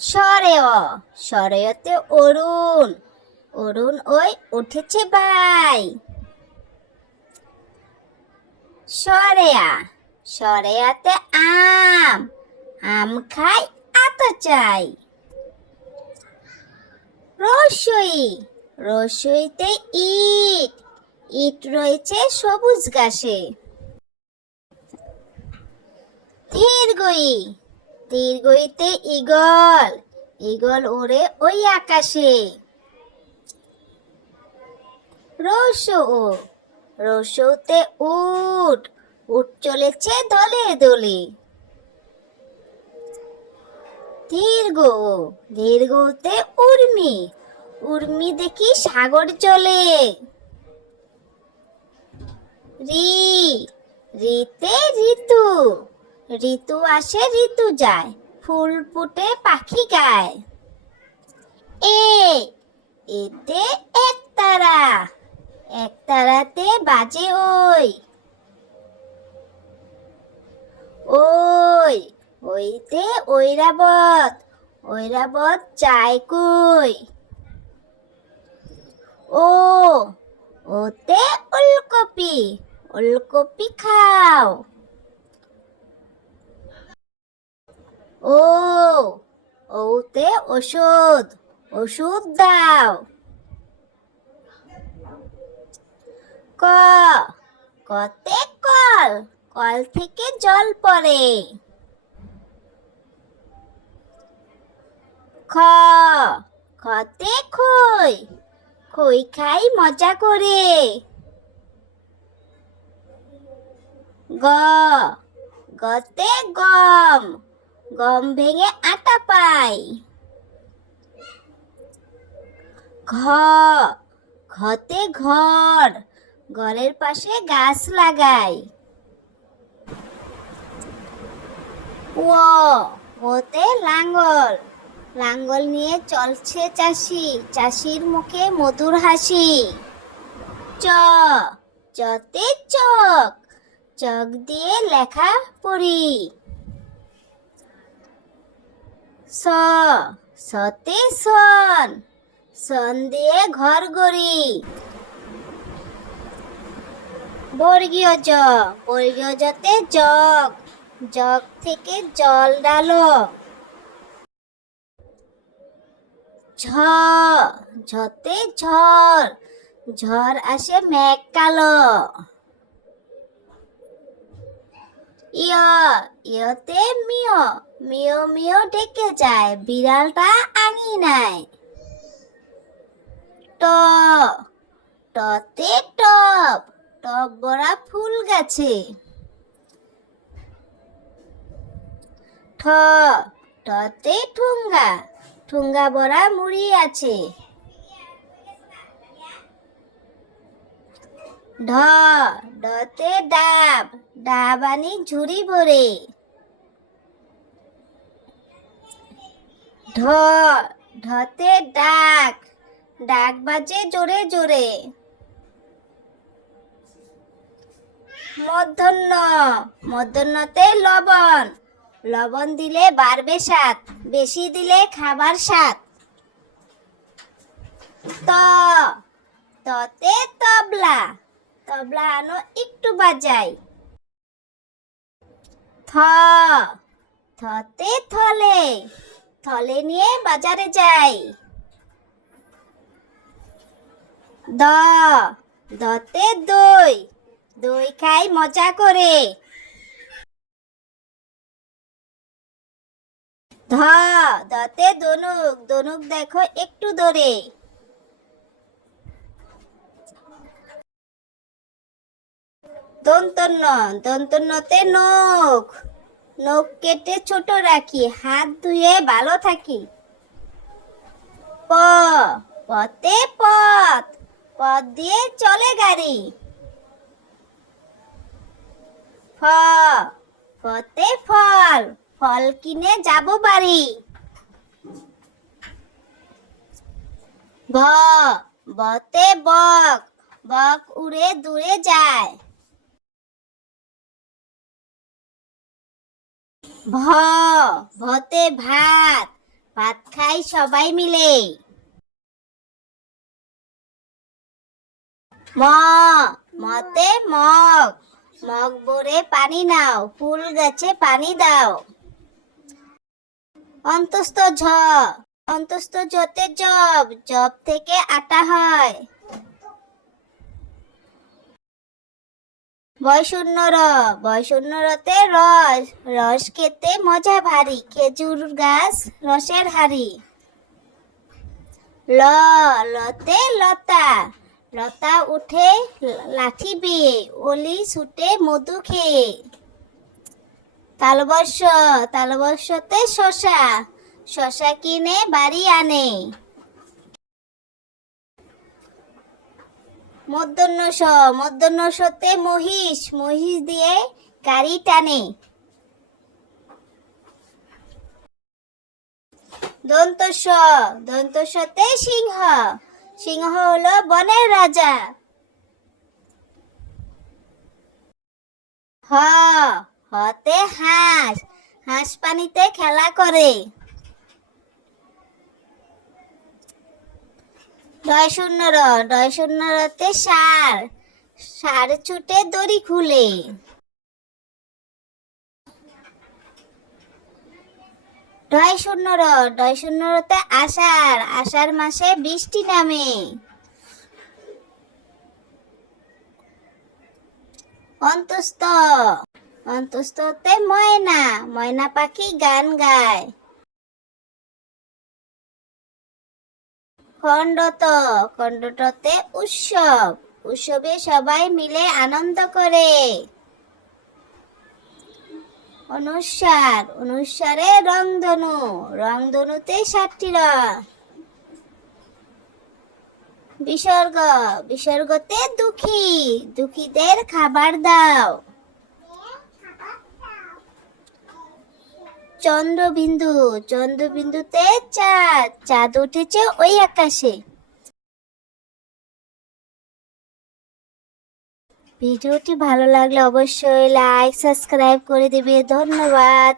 সরে অ সরেয়তে অরুণ অরুণ ওই উঠেছে ভাই। সরেয়া, সরেয়াতে আম আম খাই আত চাই। রসই, রসইতে ইট ইট রয়েছে সবুজ ঘাসে। দীর্ঘই দীর্ঘইতে ইগল ইগল ওড়ে ওই আকাশে। রসৌ রসৌতে উট উট চলেছে দলে দলে। দীর্ঘ, দীর্ঘতে উর্মি উর্মি দেখি সাগর চলে। রি, রিতে ঋতু ঋতু আসে ঋতু যায়, ফুল ফুটে পাখি গায়। এ, এতে এক তারা, এক তারাতে বাজে ওই। ওই, ওইতে ঐরাবত ঐরাবত চাই কই। ও, ওতে ওলকপি ওলকপি খাও। ও, ওতে ওষুধ ওষুধ দাও। ক, কতে কল কল থেকে জল পড়ে। খ, খতে খই খই খাই মজা করে। গ, গতে গম গম ভেঙে আটা পাই। ঘ, ঘতে ঘর, ঘরের পাশে গাছ লাগাই। ওতে লাঙ্গল লাঙ্গল নিয়ে চলছে চাষি, চাষির মুখে মধুর হাসি। চ চতে চক চক দিয়ে লেখা পড়ি। স সতে সন সন দিয়ে ঘর গড়ি বর্গীয় জ বর্গীয় জতে জগ জগ থেকে জল ডালো। ঝ, ঝতে ঝড় ঝড় আসে মেঘ কালো। ইয় ইয়তে মিয় মিয় মিয় ডেকে যায়, বিড়ালটা আঙিনায় ট, টতে টপ টপ ভরা ফুল গাছে। ঠ, টতে ঠুঙ্গা ঠুঙ্গা ভরা মুড়ি আছে। ঢ, ডতে ডাব ডাব আনি ঝুড়ি ভরে। ঢ ঢতে ডাক। ডাক বাজে জোরে জোরে। মধ্যাহ্ন। মধ্যাহ্নতে লবণ। লবণ দিলে বাড়বে স্বাদ, বেশি দিলে খাবার স্বাদ। ত। ততে তবলা। তবলা আনো একটু বাজাই থ। থতে থলে। থলে নিয়ে বাজারে যাই। দ, দতে দই দই খাই মজা করে। ধ, দতে দনুক দনুক দেখো একটু দূরে। দন্তন্য দন্তন্যতে নখ। নখ কেটে ছোট রাখি, হাত ধুয়ে ভালো থাকি। প, পথে পথ পথ দিয়ে চলে গাড়ি। ফ ফতে ফল ফল কিনে যাব বাড়ি। ভ বতে বক বক উড়ে দূরে যায়। ভ, ভতে ভাত ভাত খাই সবাই মিলে। ম, মতে মগ মগ ভরে পানি নাও, ফুল গাছে পানি দাও। অন্তস্থ ঝ, অন্তস্থ জতে জব জব থেকে আটা হয়। বয়শূন্য র বয়শূন্য রতে রস রস খেতে মজা ভারী, খেজুর গাছ, রসের হাড়ি। ল, লতে লতা লতা উঠে লাঠি বিয়ে, অলি ছুটে মধু খেয়ে। তালবর্ষ, তালবর্ষতে শশা শশা কিনে বাড়ি আনে। মধ্যাহ্ন স মধ্যাহ্ন সতে মহিষ মহিষ দিয়ে গাড়ি টানে। দন্ত স দন্ত সতে সিংহ সিংহ হলো বনের রাজা। হ, হতে হাঁস হাঁস পানিতে খেলা করে। ডয় শূন্য র ডয় শূন্য রতে সার সার ছুটে দড়ি খুলে। ডয় শূন্য র ডয় শূন্য রতে আষাঢ় আষাঢ় মাসে বৃষ্টি নামে। অন্তস্থ, অন্তস্থতে ময়না ময়না পাখি গান গায়। খণ্ডত খণ্ডটতে উৎসব উৎসবে সবাই মিলে আনন্দ করে অনুসার অনুসারে রংধনু রংধনুতে সাতটি রং বিসর্গ বিসর্গতে দুঃখী, দুঃখীদের খাবার দাও। চন্দ্রবিন্দু, চন্দ্রবিন্দুতে চাঁদ চাঁদ উঠেছে ওই আকাশে। ভিডিওটি ভালো লাগলে অবশ্যই লাইক সাবস্ক্রাইব করে দেবে। ধন্যবাদ।